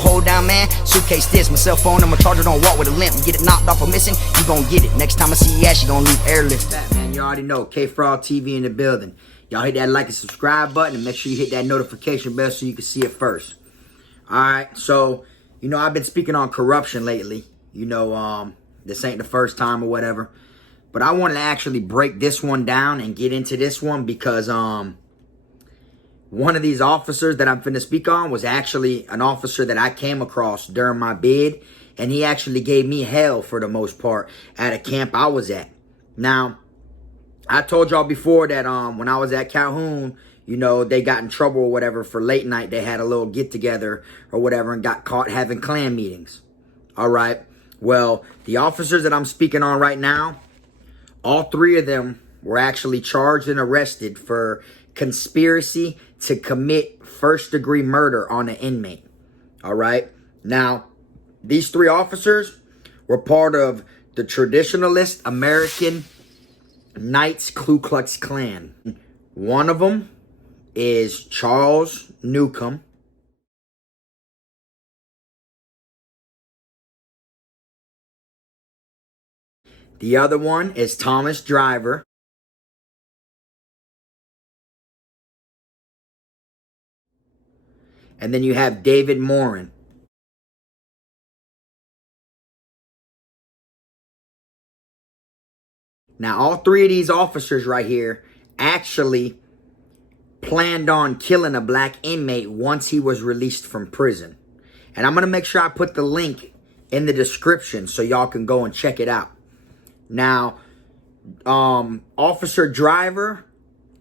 Hold down, man. Suitcase this, my cell phone and my charger. Don't walk with a limp. Get it knocked off or missing, you gon' get it. Next time I see you ass, you gon' leave airlift. That, man, you already know. K-Fraud TV in the building. Y'all hit that like and subscribe button and make sure you hit that notification bell so you can see it first. Alright, so, you know, I've been speaking on corruption lately. You know, this ain't the first time or whatever. But I wanted to actually break this one down and get into this one because, one of these officers that I'm finna speak on was actually an officer that I came across during my bid. And he actually gave me hell for the most part at a camp I was at. Now, I told y'all before that when I was at Calhoun, you know, they got in trouble or whatever for late night. They had a little get together or whatever and got caught having Klan meetings. All right. Well, the officers that I'm speaking on right now, all three of them were actually charged and arrested for conspiracy to commit first-degree murder on an inmate. All right. Now, these three officers were part of the Traditionalist American Knights Ku Klux Klan. One of them is Charles Newcomb. The other one is Thomas Driver. And then you have David Morin. Now, all three of these officers right here actually planned on killing a black inmate once he was released from prison. And I'm going to make sure I put the link in the description so y'all can go and check it out. Now, Officer Driver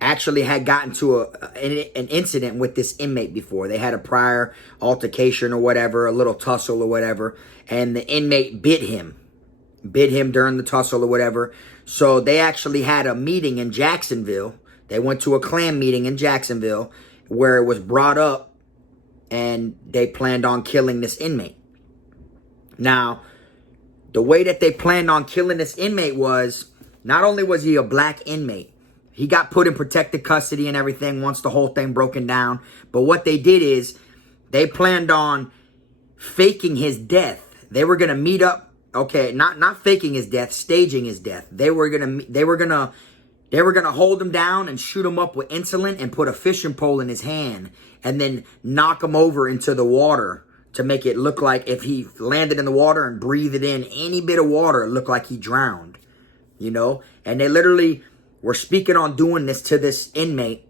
actually had gotten to an incident with this inmate before. They had a prior altercation or whatever, a little tussle or whatever, and the inmate bit him during the tussle or whatever. So they actually had a meeting in Jacksonville. They went to a Klan meeting in Jacksonville where it was brought up and they planned on killing this inmate. Now, the way that they planned on killing this inmate was, not only was he a black inmate, he got put in protective custody and everything once the whole thing broken down. But what they did is they planned on faking his death. They were going to meet up. Okay, not faking his death, staging his death. They were gonna hold him down and shoot him up with insulin and put a fishing pole in his hand and then knock him over into the water to make it look like if he landed in the water and breathed in any bit of water, it looked like he drowned, you know? And they literally were speaking on doing this to this inmate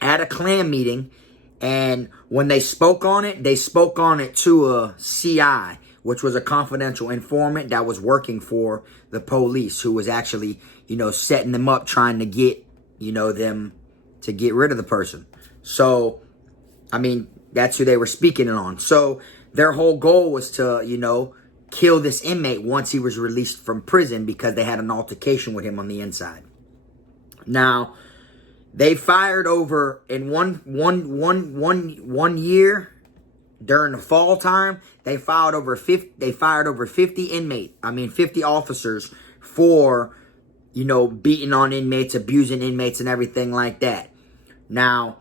at a Klan meeting. And when they spoke on it to a CI, which was a confidential informant that was working for the police, who was actually, you know, setting them up, trying to get, you know, them to get rid of the person. So, I mean, that's who they were speaking on. So their whole goal was to, you know, kill this inmate once he was released from prison because they had an altercation with him on the inside. Now, they fired over in one year during the fall time. They fired over 50 officers for, you know, beating on inmates, abusing inmates, and everything like that. Now,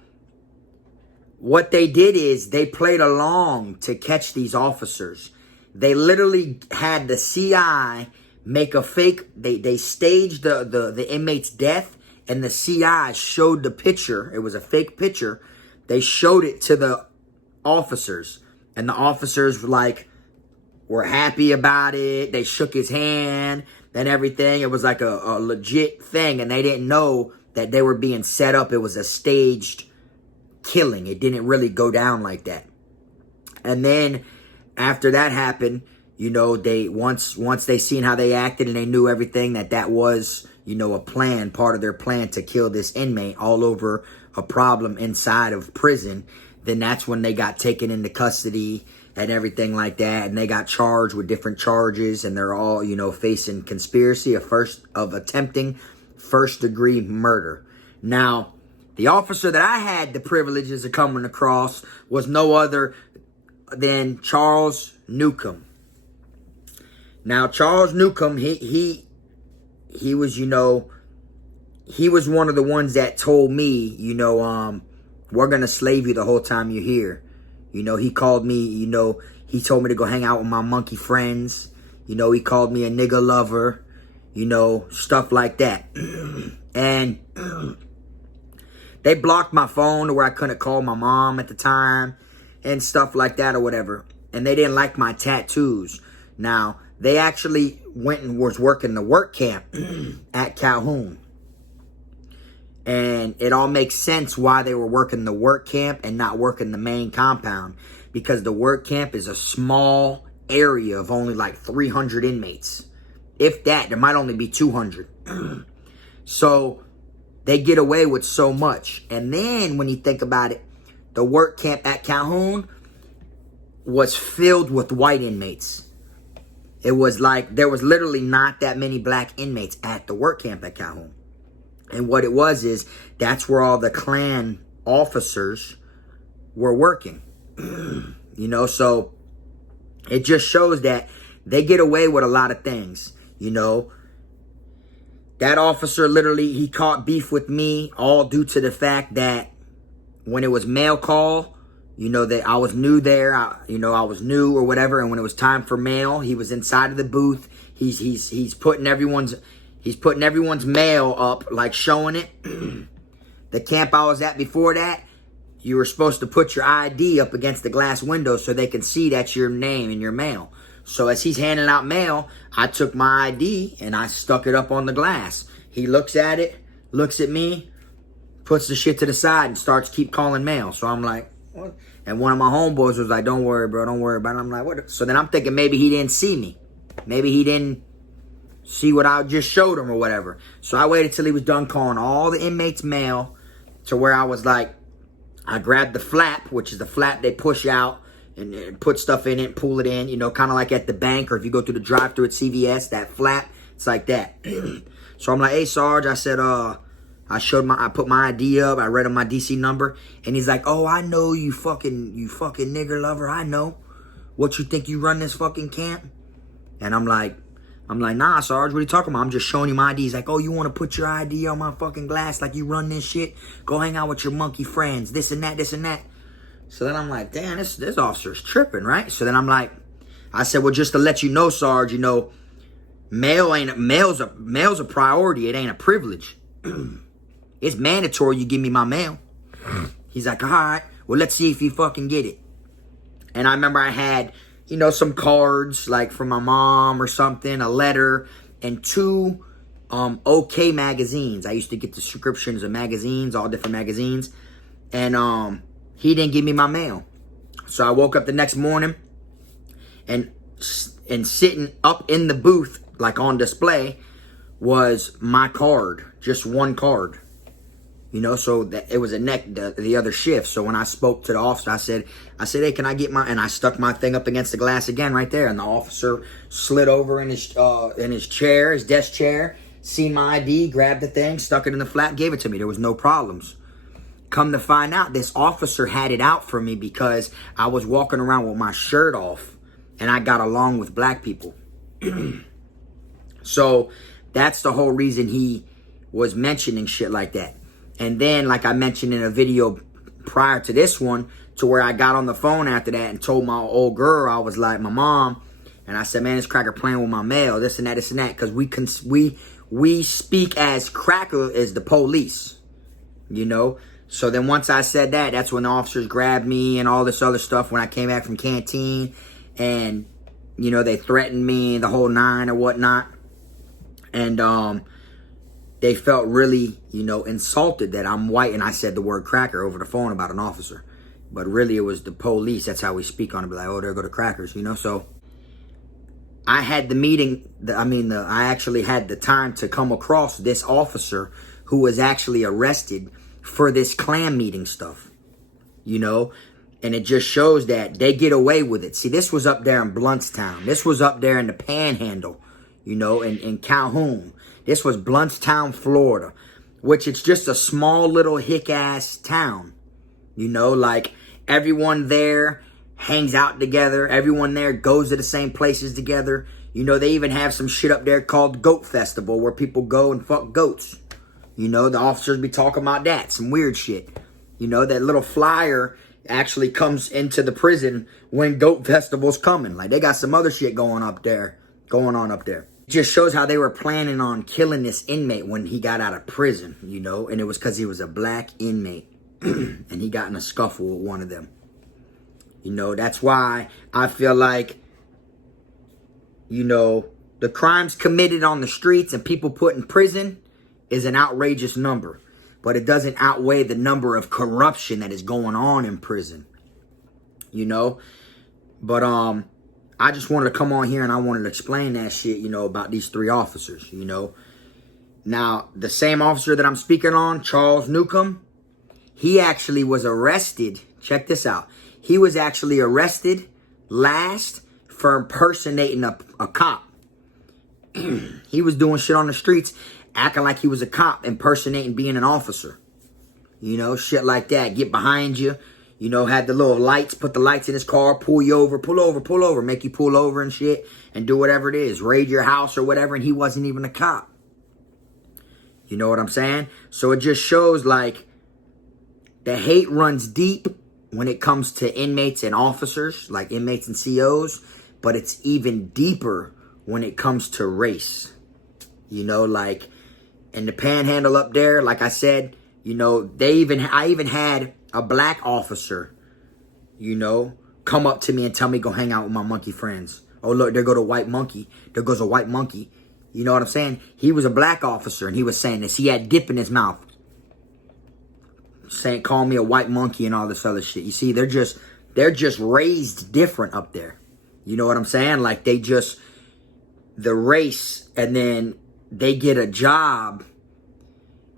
what they did is they played along to catch these officers. They literally had the CI make a fake. They staged the inmate's death. And the CI showed the picture. It was a fake picture. They showed it to the officers. And the officers were happy about it. They shook his hand and everything. It was like a legit thing. And they didn't know that they were being set up. It was a staged killing. It didn't really go down like that. And then after that happened, you know, they once they seen how they acted and they knew everything that was, you know, a plan, part of their plan to kill this inmate all over a problem inside of prison, then that's when they got taken into custody and everything like that. And they got charged with different charges and they're all, you know, facing conspiracy of attempting first-degree murder. Now, the officer that I had the privileges of coming across was no other than Charles Newcomb. Now, Charles Newcomb, he was, you know, he was one of the ones that told me, you know, we're going to slave you the whole time you're here. You know, he called me, you know, he told me to go hang out with my monkey friends. You know, he called me a nigga lover. You know, stuff like that. And they blocked my phone to where I couldn't call my mom at the time and stuff like that or whatever. And they didn't like my tattoos. Now, they actually went and was working the work camp at Calhoun. And it all makes sense why they were working the work camp and not working the main compound. Because the work camp is a small area of only like 300 inmates. If that, there might only be 200. So they get away with so much. And then when you think about it, the work camp at Calhoun was filled with white inmates. It was like there was literally not that many black inmates at the work camp at Calhoun. And what it was is that's where all the Klan officers were working. You know, so it just shows that they get away with a lot of things. You know, that officer literally, he caught beef with me all due to the fact that when it was mail call, you know, that I was new there, I was new or whatever. And when it was time for mail, he was inside of the booth. He's putting everyone's mail up, like showing it. The camp I was at before that, you were supposed to put your ID up against the glass window so they can see that's your name in your mail. So as he's handing out mail, I took my ID and I stuck it up on the glass. He looks at it, looks at me, puts the shit to the side and starts keep calling mail. So I'm like, what? And one of my homeboys was like, don't worry, bro, don't worry about it. I'm like, what? So then I'm thinking maybe he didn't see me. Maybe he didn't see what I just showed him or whatever. So I waited till he was done calling all the inmates' mail to where I was like, I grabbed the flap, which is the flap they push out and put stuff in it, pull it in, you know, kind of like at the bank or if you go through the drive-thru at CVS, that flap, it's like that. So I'm like, hey, Sarge, I said, I put my ID up, I read him my DC number, and he's like, oh, I know you fucking nigger lover, I know. What, you think you run this fucking camp? And I'm like, nah, Sarge, what are you talking about? I'm just showing you my ID. He's like, oh, you want to put your ID on my fucking glass like you run this shit? Go hang out with your monkey friends, this and that, this and that. So then I'm like, damn, this officer's tripping, right? So then I'm like, I said, well, just to let you know, Sarge, you know, mail's a priority. It ain't a privilege. It's mandatory you give me my mail. He's like, all right, well, let's see if you fucking get it. And I remember I had, you know, some cards like from my mom or something, a letter, and 2 OK magazines. I used to get the subscriptions of magazines, all different magazines. And he didn't give me my mail. So I woke up the next morning and sitting up in the booth, like on display, was my card, just one card. You know, so that it was the other shift. So when I spoke to the officer, I said, hey, can I get my, and I stuck my thing up against the glass again right there. And the officer slid over in his chair, his desk chair, seen my ID, grabbed the thing, stuck it in the flap, gave it to me. There was no problems. Come to find out, this officer had it out for me because I was walking around with my shirt off and I got along with black people. So that's the whole reason he was mentioning shit like that. And then, like I mentioned in a video prior to this one, to where I got on the phone after that and told my old girl, I was like, my mom, and I said, man, this cracker playing with my mail, this and that, this and that, because we speak as cracker as the police, you know. So then once I said that, that's when the officers grabbed me and all this other stuff when I came back from canteen. And, you know, they threatened me, the whole 9 or whatnot. And they felt really, you know, insulted that I'm white and I said the word cracker over the phone about an officer. But really it was the police. That's how we speak on it. Be like, oh, there go the crackers, you know. So I had the meeting, I actually had the time to come across this officer who was actually arrested for this Klan meeting stuff, you know. And it just shows that they get away with it. See, this was up there in Bluntstown. This was up there in the Panhandle, you know, in Calhoun. This was Bluntstown, Florida, which it's just a small little hick-ass town, you know. Like, everyone there hangs out together. Everyone there goes to the same places together. You know, they even have some shit up there called Goat Festival where people go and fuck goats. You know, the officers be talking about that. Some weird shit. You know, that little flyer actually comes into the prison when Goat Festival's coming. Like, they got some other shit going on up there. It just shows how they were planning on killing this inmate when he got out of prison, you know, and it was because he was a black inmate and he got in a scuffle with one of them. You know, that's why I feel like, you know, the crimes committed on the streets and people put in prison is an outrageous number. But it doesn't outweigh the number of corruption that is going on in prison. You know? But I just wanted to come on here and I wanted to explain that shit, you know, about these 3 officers, you know. Now, the same officer that I'm speaking on, Charles Newcomb, he actually was arrested. Check this out. He was actually arrested last for impersonating a cop. He was doing shit on the streets, acting like he was a cop, impersonating being an officer. You know, shit like that. Get behind you. You know, had the little lights, put the lights in his car, pull you over, pull over, make you pull over and shit, and do whatever it is. Raid your house or whatever, and he wasn't even a cop. You know what I'm saying? So it just shows, like, the hate runs deep when it comes to inmates and officers, like inmates and COs, but it's even deeper when it comes to race. You know, like, in the Panhandle up there, like I said, you know, I even had a black officer, you know, come up to me and tell me go hang out with my monkey friends. Oh, look, there go the white monkey. There goes a white monkey. You know what I'm saying? He was a black officer and he was saying this. He had dip in his mouth. Saying, call me a white monkey and all this other shit. You see, they're just raised different up there. You know what I'm saying? Like, the race, and then they get a job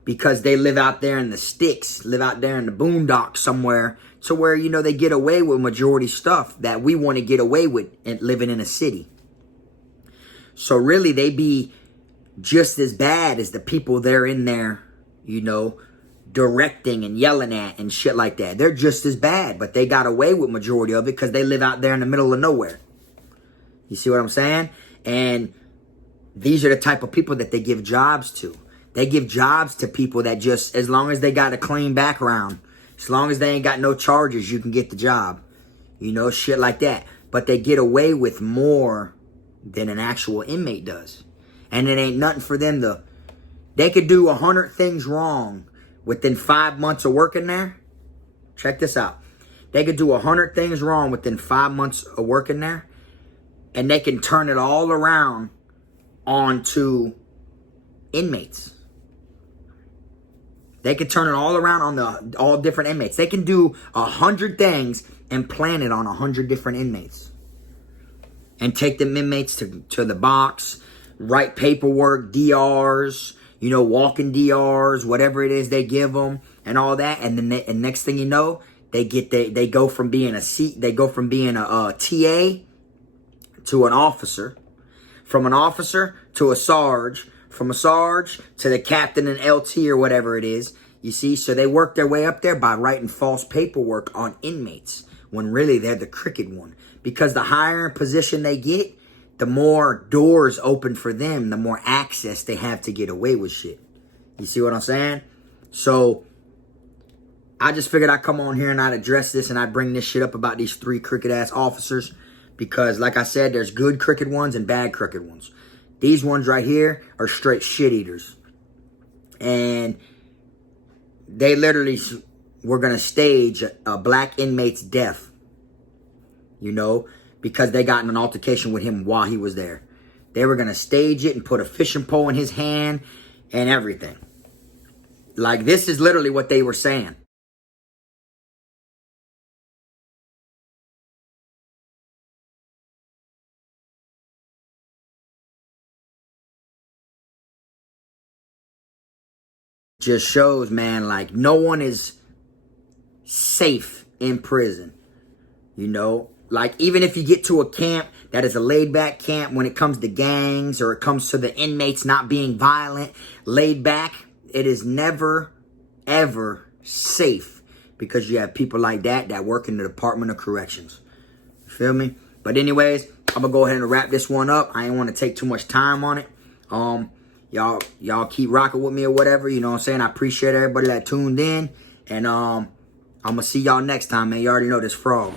because they live out there in the sticks, live out there in the boondocks somewhere, to where, you know, they get away with majority stuff that we want to get away with and living in a city. So really, they be just as bad as the people they're in there, you know, directing and yelling at and shit like that. They're just as bad, but they got away with majority of it because they live out there in the middle of nowhere. You see what I'm saying? And these are the type of people that they give jobs to. They give jobs to people that just, as long as they got a clean background, as long as they ain't got no charges, you can get the job. You know, shit like that. But they get away with more than an actual inmate does. And it ain't nothing for them to... They could do 100 things wrong within 5 months of working there. Check this out. They could do 100 things wrong within 5 months of working there. And they can turn it all around onto inmates. They can turn it all around on all different inmates. They can do 100 things and plan it on 100 different inmates. And take them inmates to the box, write paperwork, DRs, you know, walking DRs, whatever it is they give them, and all that. And then and next thing you know, they go from being a TA to an officer, from an officer to a sarge, from a sarge to the captain and LT or whatever it is. You see, so they work their way up there by writing false paperwork on inmates when really they're the crooked one. Because the higher position they get, the more doors open for them, the more access they have to get away with shit. You see what I'm saying? So I just figured I'd come on here and I'd address this and I'd bring this shit up about these 3 crooked ass officers. Because like I said, there's good crooked ones and bad crooked ones. These ones right here are straight shit eaters. And they literally were going to stage a black inmate's death. You know, because they got in an altercation with him while he was there. They were going to stage it and put a fishing pole in his hand and everything. Like, this is literally what they were saying. Just shows, man, like, no one is safe in prison. You know, like, even if you get to a camp that is a laid-back camp when it comes to gangs or it comes to the inmates not being violent, laid back, it is never, ever safe because you have people like that work in the Department of Corrections. You feel me? But anyways, I'm going to go ahead and wrap this one up. I ain't want to take too much time on it. Y'all keep rocking with me or whatever. You know what I'm saying? I appreciate everybody that tuned in. And I'm going to see y'all next time, man. You already know this frog.